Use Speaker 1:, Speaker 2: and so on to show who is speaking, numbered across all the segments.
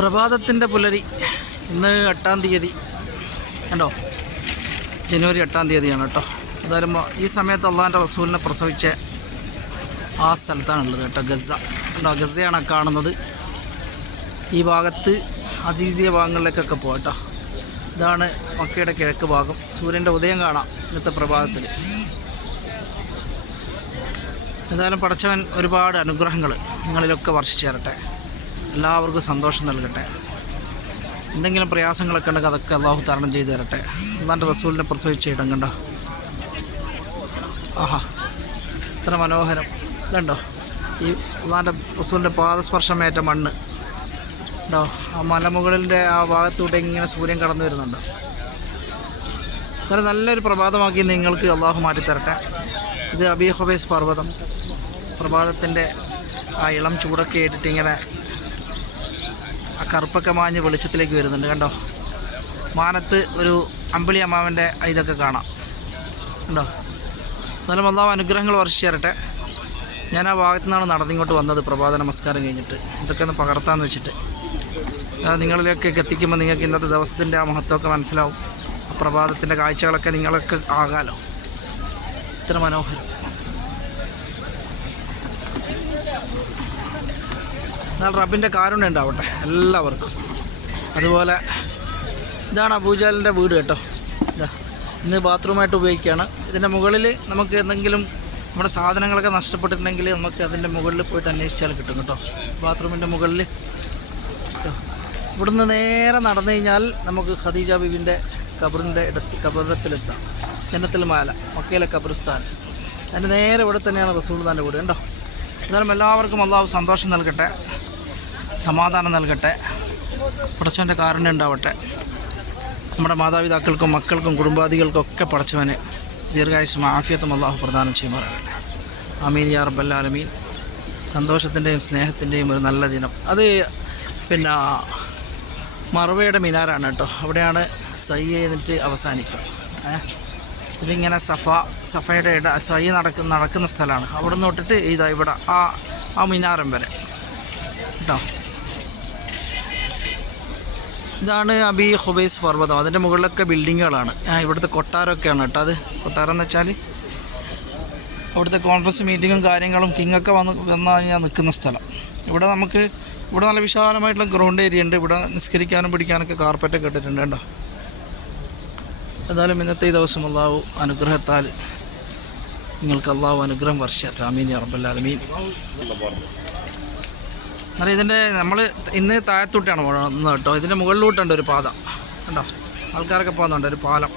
Speaker 1: പ്രഭാതത്തിന്റെ പുലരി ഇന്ന് എട്ടാം തീയതി. കണ്ടോ? ജനുവരി എട്ടാം തീയതിയാണ് കേട്ടോ. എന്തായാലും ഈ സമയത്ത് അള്ളാഹാന്റെ റസൂലിനെ പ്രസവിച്ച ആ സ്ഥലത്താണുള്ളത് കേട്ടോ ഗസ. കണ്ടോ? ഗസയാണ് കാണുന്നത്. ഈ ഭാഗത്ത് അജീസിയ ഭാഗങ്ങളിലേക്കൊക്കെ പോകാം കേട്ടോ. ഇതാണ് മക്കയുടെ കിഴക്ക് ഭാഗം. സൂര്യന്റെ ഉദയം കാണാം ഇന്നത്തെ പ്രഭാതത്തിൽ. എന്തായാലും പടച്ചവൻ ഒരുപാട് അനുഗ്രഹങ്ങൾ നിങ്ങളിലൊക്കെ വർഷിച്ചു തരട്ടെ. എല്ലാവർക്കും സന്തോഷം നൽകട്ടെ. എന്തെങ്കിലും പ്രയാസങ്ങളൊക്കെ ഉണ്ടെങ്കിൽ അതൊക്കെ അള്ളാഹു തരണം ചെയ്തു തരട്ടെ. എന്നാന്റെ റസൂലിനെ പ്രസവിച്ച ഇടം കണ്ടോ? ആഹാ ഇത്ര മനോഹരം. ഇതുണ്ടോ? ഈ അള്ളാന്റെ റസൂലിന്റെ പാദസ്പർശമേറ്റ മണ്ണ്. ഉണ്ടോ ആ മലമുകളിന്റെ ആ ഭാഗത്തൂടെ ഇങ്ങനെ സൂര്യൻ കടന്നു വരുന്നുണ്ട്. അങ്ങനെ നല്ലൊരു പ്രഭാതമാക്കി നിങ്ങൾക്ക് അള്ളാഹു മാറ്റിത്തരട്ടെ. ഇത് അബി ഹുബൈസ് പർവതം. പ്രഭാതത്തിന്റെ ആ ഇളം ചൂടൊക്കെ ഇട്ടിട്ട് ഇങ്ങനെ കറുപ്പൊക്കെ മാഞ്ഞ് വെളിച്ചത്തിലേക്ക് വരുന്നുണ്ട്. കണ്ടോ? മാനത്ത് ഒരു അമ്പിളി അമ്മാവന്റെ ഇതൊക്കെ കാണാം. കണ്ടോ? എന്നാലും അള്ളാഹു അനുഗ്രഹങ്ങൾ വർഷിച്ചു തരട്ടെ. ഞാൻ ആ ഭാഗത്തു നിന്നാണ് നടന്നിങ്ങോട്ട് വന്നത് പ്രഭാത നമസ്കാരം കഴിഞ്ഞിട്ട്. ഇതൊക്കെ ഒന്ന് പകർത്താമെന്ന് വെച്ചിട്ട്. അത് നിങ്ങളിലേക്ക് എത്തിക്കുമ്പോൾ നിങ്ങൾക്ക് ഇന്നത്തെ ദിവസത്തിന്റെ ആ മഹത്വമൊക്കെ മനസ്സിലാവും. ആ പ്രഭാതത്തിന്റെ കാഴ്ചകളൊക്കെ നിങ്ങളൊക്കെ ആകാലോ? ഇത്ര മനോഹരം. എന്നാൽ റബ്ബിന്റെ കാരുണ്യം ഉണ്ടാവട്ടെ എല്ലാവർക്കും. അതുപോലെ ഇതാണ് അബൂജാലിന്റെ വീട് കേട്ടോ. ഇതാ ഇന്ന് ബാത്റൂമായിട്ട് ഉപയോഗിക്കുകയാണ്. ഇതിന്റെ മുകളിൽ നമുക്ക് എന്തെങ്കിലും നമ്മുടെ സാധനങ്ങളൊക്കെ നഷ്ടപ്പെട്ടിട്ടുണ്ടെങ്കിൽ നമുക്ക് അതിന്റെ മുകളിൽ പോയിട്ട് അന്വേഷിച്ചാൽ കിട്ടും കേട്ടോ. ബാത്റൂമിന്റെ മുകളിൽ. ഇവിടുന്ന് നേരെ നടന്നു കഴിഞ്ഞാൽ നമുക്ക് ഖദീജ ബിബിന്റെ കബറിന്റെ ഇടത്ത് കബറിടത്തിലെത്താം ജന്നത്തിൽ മാല മക്കയിലെ കബറിസ്ഥാൻ അതിന്റെ നേരെ ഇവിടെ തന്നെയാണ് റസൂൾ റസൂൽദാന്റെ വീട് കണ്ടോ എന്നാലും എല്ലാവർക്കും അള്ളാഹു സന്തോഷം നൽകട്ടെ. സമാധാനം നൽകട്ടെ. പടച്ചവന്റെ കാരുണ്യം ഉണ്ടാവട്ടെ. നമ്മുടെ മാതാപിതാക്കൾക്കും മക്കൾക്കും കുടുംബാദികൾക്കും ഒക്കെ പടച്ചവന് ദീർഘായുസും ആഫിയത്തും അള്ളാഹു പ്രദാനം ചെയ്യുമാറാകട്ടെ. അമീൻ യാ റബ്ബല്ലാലമീൻ സന്തോഷത്തിന്റെയും സ്നേഹത്തിന്റെയും ഒരു നല്ല ദിനം. അത് പിന്നെ മറവയുടെ മിനാരാണ് കേട്ടോ. അവിടെയാണ് സൈ ചെയ്തിട്ട് അവസാനിക്കുക? ഇതിങ്ങനെ സഫ സഫയുടെ ഇട സൈ നടക്കുന്ന നടക്കുന്ന സ്ഥലമാണ്. അവിടെ നിന്ന് തൊട്ടിട്ട് ഇതാ ഇവിടെ ആ ആ മിനാരം വരെ. കേട്ടോ? ഇതാണ് അബി ഹുബൈസ് പർവതം. അതിന്റെ മുകളിലൊക്കെ ബിൽഡിങ്ങുകളാണ്. ഇവിടുത്തെ കൊട്ടാരമൊക്കെയാണ് കേട്ടോ അത്. കൊട്ടാരം എന്ന് വെച്ചാൽ അവിടുത്തെ കോൺഫറൻസ് മീറ്റിങ്ങും കാര്യങ്ങളും കിങ്ങൊക്കെ വന്ന് വന്നു കഴിഞ്ഞാൽ നിൽക്കുന്ന സ്ഥലം. ഇവിടെ നമുക്ക് ഇവിടെ നല്ല വിശാലമായിട്ടുള്ള ഗ്രൗണ്ട് ഏരിയ ഉണ്ട്. ഇവിടെ നിസ്കരിക്കാനും പിടിക്കാനൊക്കെ കാർപ്പറ്റൊക്കെ ഇട്ടിട്ടുണ്ട് കേട്ടോ. എന്നാലും ഇന്നത്തെ ഈ ദിവസം അള്ളാഹു അനുഗ്രഹത്താൽ നിങ്ങൾക്ക് അള്ളാഹു അനുഗ്രഹം വർഷ രാമീൻ അറബല്ലാലമീൻ എന്നാൽ ഇതിന്റെ നമ്മൾ ഇന്ന് താഴത്തോട്ടാണ് പോകുന്നത് കേട്ടോ. ഇതിന്റെ മുകളിലോട്ടുണ്ട് ഒരു പാത. കണ്ടോ? ആൾക്കാരൊക്കെ പോകുന്നുണ്ട് ഒരു പാലം.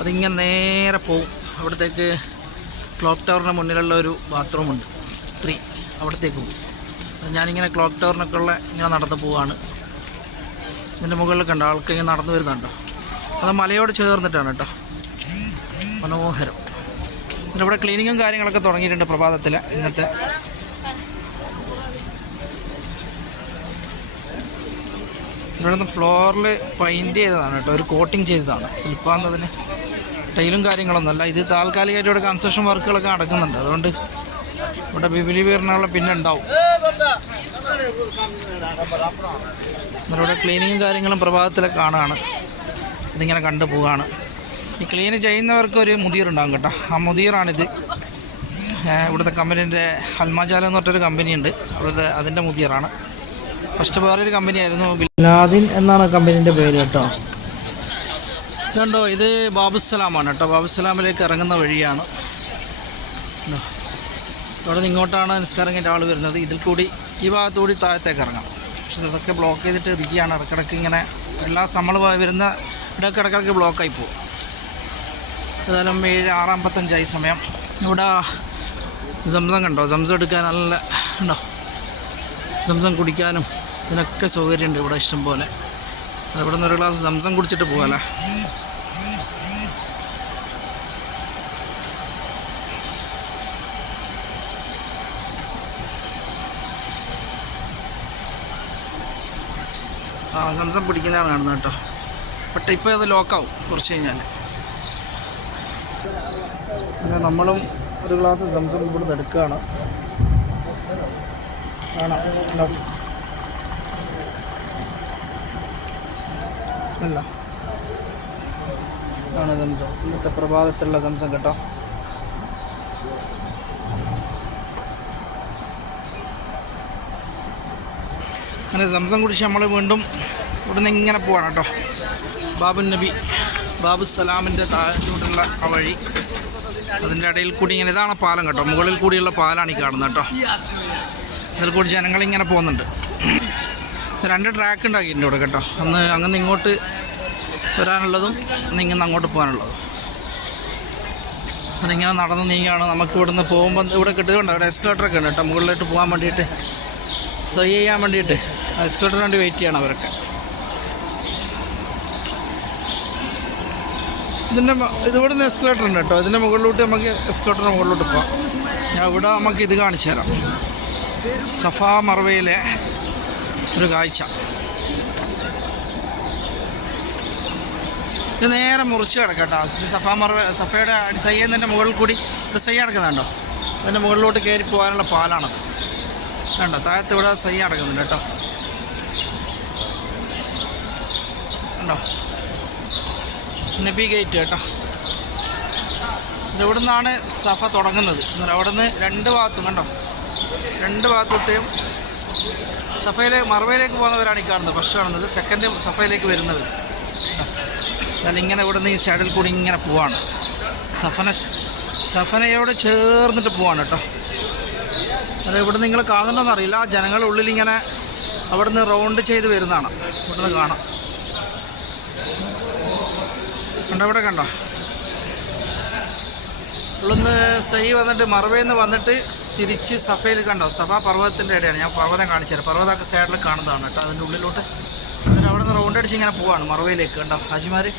Speaker 1: അതിങ്ങനെ നേരെ പോവും. അവിടത്തേക്ക് ക്ലോക്ക് ടവറിന് മുന്നിലുള്ള ഒരു ബാത്റൂമുണ്ട്. ത്രീ. അവിടത്തേക്ക് പോകും ഞാനിങ്ങനെ ക്ലോക്ക് ടവറിനൊക്കെ ഉള്ള ഇങ്ങനെ നടന്ന് പോവാണ്. ഇതിന്റെ മുകളിലൊക്കെ കണ്ടോ? ആൾക്ക് ഇങ്ങനെ നടന്നു വരുന്നുണ്ടോ. അത് മലയോട് ചേർന്നിട്ടാണ് കേട്ടോ. മനോഹരം. ഇവിടെ ക്ലീനിങ്ങും കാര്യങ്ങളൊക്കെ തുടങ്ങിയിട്ടുണ്ട് പ്രഭാതത്തിൽ ഇന്നത്തെ. ഇവിടുന്ന് ഫ്ലോറിൽ പെയിന്റ് ചെയ്തതാണ് കേട്ടോ. ഒരു കോട്ടിങ് ചെയ്തതാണ്. സ്ലിപ്പാന്നതിന് ടൈലും കാര്യങ്ങളൊന്നുമല്ല ഇത് താൽക്കാലികമായിട്ട് ഇവിടെ കൺസ്ട്രക്ഷൻ വർക്കുകളൊക്കെ നടക്കുന്നുണ്ട്. അതുകൊണ്ട് ഇവിടെ വിപുലി വീരണമുള്ള പിന്നെ ഉണ്ടാവും. ഇവിടെ ക്ലീനിങ്ങും കാര്യങ്ങളും പ്രഭാതത്തിലൊക്കെ കാണുകയാണ്. ഇതിങ്ങനെ കണ്ടു പോവുകയാണ്. ഈ ക്ലീൻ ചെയ്യുന്നവർക്ക് ഒരു മുതിയറുണ്ടാകും കേട്ടോ. ആ മുതിയറാണിത് ഇവിടുത്തെ കമ്പനീന്റെ ഹൽമാജാല എന്ന് പറഞ്ഞൊരു കമ്പനിയുണ്ട് അവിടുത്തെ അതിന്റെ മുതിറാണ്. ഫസ്റ്റ് വേറൊരു കമ്പനിയായിരുന്നു ബിലാദിൻ എന്നാണ് കമ്പനീന്റെ പേര് കേട്ടോ. കണ്ടോ ഇത് ബാബുസലാമാണ് കേട്ടോ. ബാബുസലാമിലേക്ക് ഇറങ്ങുന്ന വഴിയാണ്? ഇവിടെ നിന്ന് ഇങ്ങോട്ടാണ് നിസ്കാരം കഴിഞ്ഞ ആൾ വരുന്നത്. ഇതിൽ കൂടി ഈ ഭാഗത്തുകൂടി താഴത്തേക്ക് ഇറങ്ങാം. പക്ഷെ ഇതൊക്കെ ബ്ലോക്ക് ചെയ്തിട്ട് ഇരിക്കുകയാണ്. ഇടക്കിടക്ക് ഇങ്ങനെ എല്ലാ നമ്മൾ വരുന്ന ഇടയ്ക്ക് ഇടക്കിടക്ക് ബ്ലോക്കായി പോകും. ഏതായാലും ഏഴ് ആറാമ്പത്തഞ്ചായി സമയം. ഇവിടെ സംസം കണ്ടോ? സംസം എടുക്കാൻ നല്ല ഉണ്ടോ? സംസം കുടിക്കാനും ഇതിനൊക്കെ സൗകര്യമുണ്ട് ഇവിടെ ഇഷ്ടം പോലെ. ഇവിടെ നിന്ന് ഒരു ഗ്ലാസ് സംസം കുടിച്ചിട്ട് പോകാലോ. ആ സംസം പിടിക്കുന്നതാണ് കാണുന്നത് കേട്ടോ. ബട്ട് ഇപ്പോൾ അത് ലോക്കാവും കുറച്ച് കഴിഞ്ഞാൽ പിന്നെ നമ്മളും ഒരു ഗ്ലാസ് സംസം ഇവിടുന്ന് എടുക്കുകയാണ്. അല്ല ആണ് സംസം ഇന്നത്തെ പ്രഭാതത്തിലുള്ള സംസം കേട്ടോ. അങ്ങനെ സംസം കുടിച്ച് നമ്മൾ വീണ്ടും ഇവിടുന്ന് ഇങ്ങനെ പോവാണ് കേട്ടോ. ബാബു നബി ബാബു സലാമിന്റെ താഴോട്ടുള്ള ആ വഴി. അതിന്റെ ഇടയിൽ കൂടി ഇങ്ങനെ ഇതാണ് പാലം കേട്ടോ. മുകളിൽ കൂടിയുള്ള പാലാണ് ഈ കാണുന്നത് കേട്ടോ. ഇതിൽ കൂടി ജനങ്ങളിങ്ങനെ പോകുന്നുണ്ട്. രണ്ട് ട്രാക്ക് ഉണ്ടാക്കിയിട്ടുണ്ട് ഇവിടെ കേട്ടോ. ഒന്ന് അങ്ങനെ ഇങ്ങോട്ട് വരാനുള്ളതും ഇങ്ങനെ അങ്ങോട്ട് പോകാനുള്ളതും. അതിങ്ങനെ നടന്ന് നീങ്ങുകയാണ്. നമുക്ക് ഇവിടുന്ന് പോകുമ്പോൾ ഇവിടെ കിട്ടുന്നുണ്ട് അവിടെ എസ്കലേറ്ററൊക്കെ ഉണ്ട് കേട്ടോ. മുകളിലോട്ട് പോകാൻ വേണ്ടിയിട്ട് സൈ ചെയ്യാൻ വേണ്ടിയിട്ട്. എക്സ്കേറ്റർ വേണ്ടി വെയിറ്റ് ചെയ്യണം അവരൊക്കെ. ഇതിന്റെ ഇതിവിടുന്ന് ഇത് എസ്കലേറ്റർ ഉണ്ട് കേട്ടോ. ഇതിന്റെ മുകളിലോട്ട് നമുക്ക് എസ്കലേറ്ററിന് മുകളിലോട്ട് പോകാം. ഞാൻ ഇവിടെ നമുക്ക് ഇത് കാണിച്ചു തരാം. സഫാ മറവയിലെ ഒരു കാഴ്ച. ഇത് നേരെ മുറിച്ച് കിടക്കട്ടോ. സഫാ മറവ സഫയുടെ സയ്യതിന്റെ മുകളിൽ കൂടി ഇത് സയ്യ കിടക്കുന്നുണ്ടോ? അതിന്റെ മുകളിലോട്ട് കയറി പോകാനുള്ള പാലാണത്. കണ്ടോ? താഴത്ത് ഇവിടെ സയ്യ കിടക്കുന്നുണ്ട് കേട്ടോ. കണ്ടോ? നബി ഗേറ്റ് കേട്ടോ. ഇവിടെ സഫ തുടങ്ങുന്നത്. എന്നിട്ട് അവിടെ നിന്ന് രണ്ട് ഭാഗത്തും കണ്ടോ? രണ്ട് ഭാഗത്തോട്ടെയും സഫയിലെ മറവയിലേക്ക് പോകുന്നവരാണ് ഈ കാണുന്നത്. ഫസ്റ്റ് കാണുന്നത് സെക്കൻഡ് സഫയിലേക്ക് വരുന്നവർ എന്നാൽ ഇങ്ങനെ ഇവിടെ നിന്ന് ഈ സൈഡിൽ കൂടി ഇങ്ങനെ പോവാണ്. സഫന സഫനയോട് ചേർന്നിട്ട് പോവാണ് കേട്ടോ. അത് ഇവിടെ നിങ്ങൾ കാണുന്നുണ്ടോന്ന് അറിയില്ല. ആ ജനങ്ങളുടെ ഉള്ളിൽ ഇങ്ങനെ അവിടെ നിന്ന് റൗണ്ട് ചെയ്ത് വരുന്നതാണ്. ഇവിടെ നിന്ന് കാണാം. കണ്ടോ ഇവിടെ കണ്ടോ? ഉള്ളിൽ നിന്ന് സൈ വന്നിട്ട് മറവേന്ന് വന്നിട്ട് തിരിച്ച് സഫയിൽ കണ്ടോ? സഫ പർവതത്തിന്റെ ഇടയാണ്. ഞാൻ പർവതം കാണിച്ചു തരാം. പർവതമൊക്കെ സൈഡിൽ കാണുന്നതാണ് കേട്ടോ. അതിന്റെ ഉള്ളിലോട്ട്. എന്നിട്ട് അവിടെ നിന്ന് റൗണ്ട് അടിച്ച് ഇങ്ങനെ പോവാണ് മറവയിലേക്ക് കണ്ടോ? ഹാജിമാർ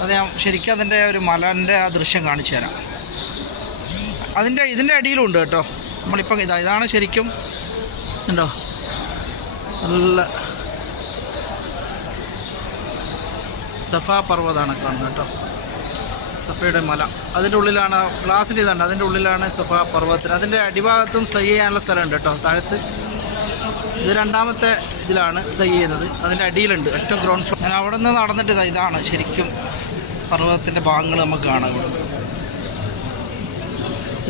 Speaker 1: അത് ഞാൻ ശരിക്കും അതിന്റെ ഒരു മലന്റെ ആ ദൃശ്യം കാണിച്ചു തരാം. അതിന്റെ ഇതിന്റെ അടിയിലുണ്ട് കേട്ടോ. നമ്മളിപ്പം ഇതാ ഇതാണ് ശരിക്കും ഉണ്ടോ നല്ല സഫാ പർവതമാണ് കാണുന്നത് കേട്ടോ. സഫയുടെ മല. അതിന്റെ ഉള്ളിലാണ് ഗ്ലാസിന്റെ ഇതുണ്ട്. അതിന്റെ ഉള്ളിലാണ് സഫ പർവതത്തിന്. അതിന്റെ അടിഭാഗത്തും സൈ ചെയ്യാനുള്ള സ്ഥലമുണ്ട് കേട്ടോ. താഴത്ത് ഇത് രണ്ടാമത്തെ ഇതിലാണ് സൈ ചെയ്യുന്നത്. അതിന്റെ അടിയിലുണ്ട്. ഏറ്റവും ഗ്രൗണ്ട് ഫ്ലോർ ഞാൻ അവിടെ നിന്ന് നടന്നിട്ട് ഇതാ ഇതാണ് ശരിക്കും പർവതത്തിന്റെ ഭാഗങ്ങൾ നമുക്ക് കാണാം ഇവിടെ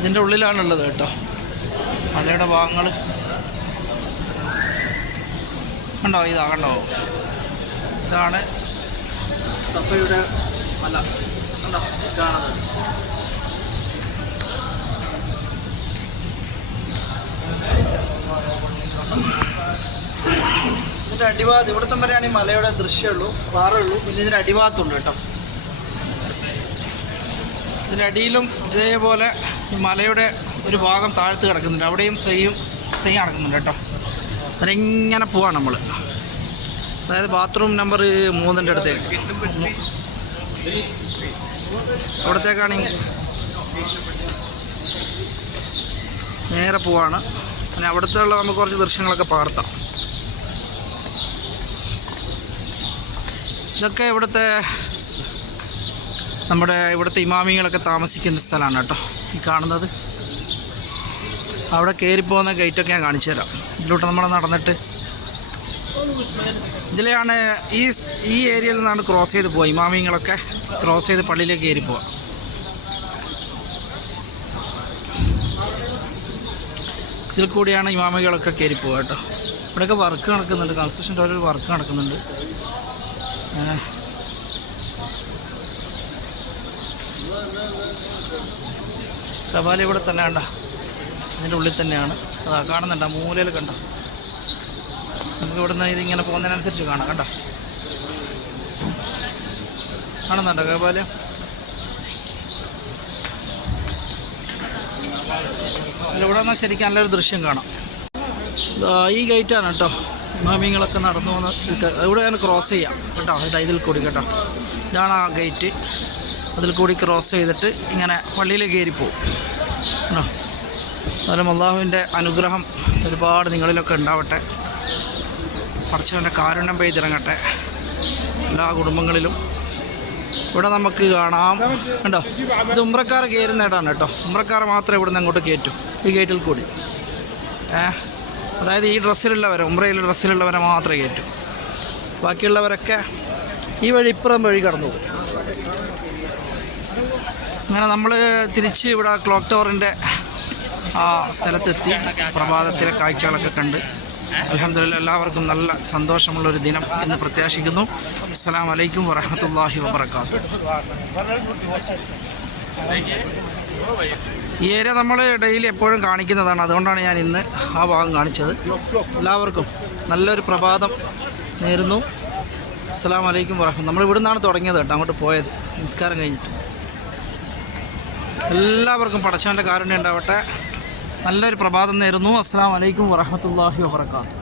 Speaker 1: ഇതിന്റെ ഉള്ളിലാണുള്ളത് കേട്ടോ. മലയുടെ ഭാഗങ്ങൾ. കണ്ടോ? ഇതാ കണ്ടോ? ഇതാണ് സഫയുടെ മല. കണ്ടോ കാണുന്നത് ഇതിന്റെ അടിഭാഗത്ത് ഇവിടുത്തെ വരെയാണ് ഈ മലയുടെ ദൃശ്യമുള്ളൂ പാറയുള്ളൂ. പിന്നെ ഇതിന്റെ അടിഭാഗത്തുണ്ട് കേട്ടോ. ഇതിന്റെ അടിയിലും ഇതേപോലെ ഈ മലയുടെ ഒരു ഭാഗം താഴ്ത്ത് കിടക്കുന്നുണ്ട്. അവിടെയും സെയ്യും സെയ്യ് നടക്കുന്നുണ്ട് കേട്ടോ. അതിലിങ്ങനെ പോവാണ് നമ്മൾ അതായത് ബാത്റൂം നമ്പർ മൂന്നിന്റെ അടുത്തേക്ക്. അവിടത്തേക്കാണെങ്കിൽ നേരെ പോവാണ്. പിന്നെ അവിടുത്തെ ഉള്ള നമുക്ക് കുറച്ച് ദൃശ്യങ്ങളൊക്കെ പകർത്താം. ഇതൊക്കെ ഇവിടുത്തെ നമ്മുടെ ഇവിടുത്തെ ഇമാമികളൊക്കെ താമസിക്കുന്ന സ്ഥലമാണ് കേട്ടോ. ഈ കാണുന്നത്. അവിടെ കയറിപ്പോകുന്ന ഗേറ്റൊക്കെ ഞാൻ കാണിച്ചു തരാം. ഇതിലോട്ട് നമ്മൾ നടന്നിട്ട് ഇതിലെയാണ് ഈ ഈ ഏരിയയിൽ നിന്നാണ് ക്രോസ് ചെയ്ത് പോയി ഇമാമിങ്ങളൊക്കെ ക്രോസ് ചെയ്ത് പള്ളിയിലേക്ക് കയറി പോവാം. ഇതിൽ കൂടിയാണ് ഇമാമികളൊക്കെ കയറി പോവുക കേട്ടോ. ഇവിടെയൊക്കെ വർക്ക് നടക്കുന്നുണ്ട്. കൺസ്ട്രക്ഷന്റെ ഒരു വർക്ക് നടക്കുന്നുണ്ട്. തപാല ഇവിടെ തന്നെ കണ്ട? അതിന്റെ ഉള്ളിൽ തന്നെയാണ്. അതാ കാണുന്നുണ്ട്. മൂലയിൽ കണ്ടോ? നമുക്ക് ഇവിടുന്ന് ഇതിങ്ങനെ പോകുന്നതിനനുസരിച്ച് കാണാം. കണ്ടോ? കാണുന്നുണ്ടോ കപാലം ഇവിടെ ശരിക്കും നല്ലൊരു ദൃശ്യം കാണാം. ഈ ഗേറ്റാണ് കേട്ടോ മാമിങ്ങളൊക്കെ നടന്നു പോകുന്ന ഇവിടെ ഞാൻ ക്രോസ് ചെയ്യാം കേട്ടോ. ഇതാ ഇതിൽ കൂടി കേട്ടോ. ഇതാണ് ആ ഗേറ്റ് അതിൽ കൂടി ക്രോസ് ചെയ്തിട്ട് ഇങ്ങനെ പള്ളിയിൽ കയറി പോകും കേട്ടോ അതുപോലെ അള്ളാഹുവിന്റെ അനുഗ്രഹം ഒരുപാട് നിങ്ങളിലൊക്കെ ഉണ്ടാവട്ടെ. പറച്ചവന്റെ കാരുണ്യം പെയ്തിറങ്ങട്ടെ. എല്ലാ കുടുംബങ്ങളിലും ഇവിടെ നമുക്ക് കാണാം. കണ്ടോ? ഇത് ഉമ്രക്കാർ കയറുന്ന ഇടാണ് കേട്ടോ. ഉമ്രക്കാർ മാത്രമേ ഇവിടെ നിന്ന് അങ്ങോട്ട് കയറ്റും. ഈ ഗേറ്റിൽ കൂടി. അതായത് ഈ ഡ്രസ്സിലുള്ളവരെ ഉമ്രയിലെ ഡ്രസ്സിലുള്ളവരെ മാത്രമേ കയറ്റും. ബാക്കിയുള്ളവരൊക്കെ ഈ വഴി ഇപ്പുറം വഴി കടന്നു പോകും അങ്ങനെ നമ്മൾ തിരിച്ച് ഇവിടെ ക്ലോക്ക് ടവറിന്റെ ആ സ്ഥലത്തെത്തി. പ്രഭാതത്തിലെ കാഴ്ചകളൊക്കെ കണ്ട്. അലഹമില്ല എല്ലാവർക്കും നല്ല സന്തോഷമുള്ള ഒരു ദിനം എന്ന് പ്രത്യാശിക്കുന്നു. അസ്സാം വലൈക്കും വറഹമത്തല്ലാഹി വാത്തു ഈ ഏരിയ നമ്മൾ ഡെയിലി എപ്പോഴും കാണിക്കുന്നതാണ്. അതുകൊണ്ടാണ് ഞാൻ ഇന്ന് ആ ഭാഗം കാണിച്ചത്. എല്ലാവർക്കും നല്ലൊരു പ്രഭാതം നേരുന്നു. അസ്സാം വലൈക്കും വറഹം നമ്മൾ ഇവിടെ നിന്നാണ് തുടങ്ങിയത് കേട്ടോ അങ്ങോട്ട് പോയത്. നിസ്കാരം കഴിഞ്ഞിട്ട്. എല്ലാവർക്കും പടച്ചവന്റെ കാരുണ്യം ഉണ്ടാവട്ടെ. നല്ലൊരു പ്രഭാതം നേരുന്നു. അസ്സാം വലൈക്കും വറഹമത്തല്ലാഹി വാബർക്കാത്തു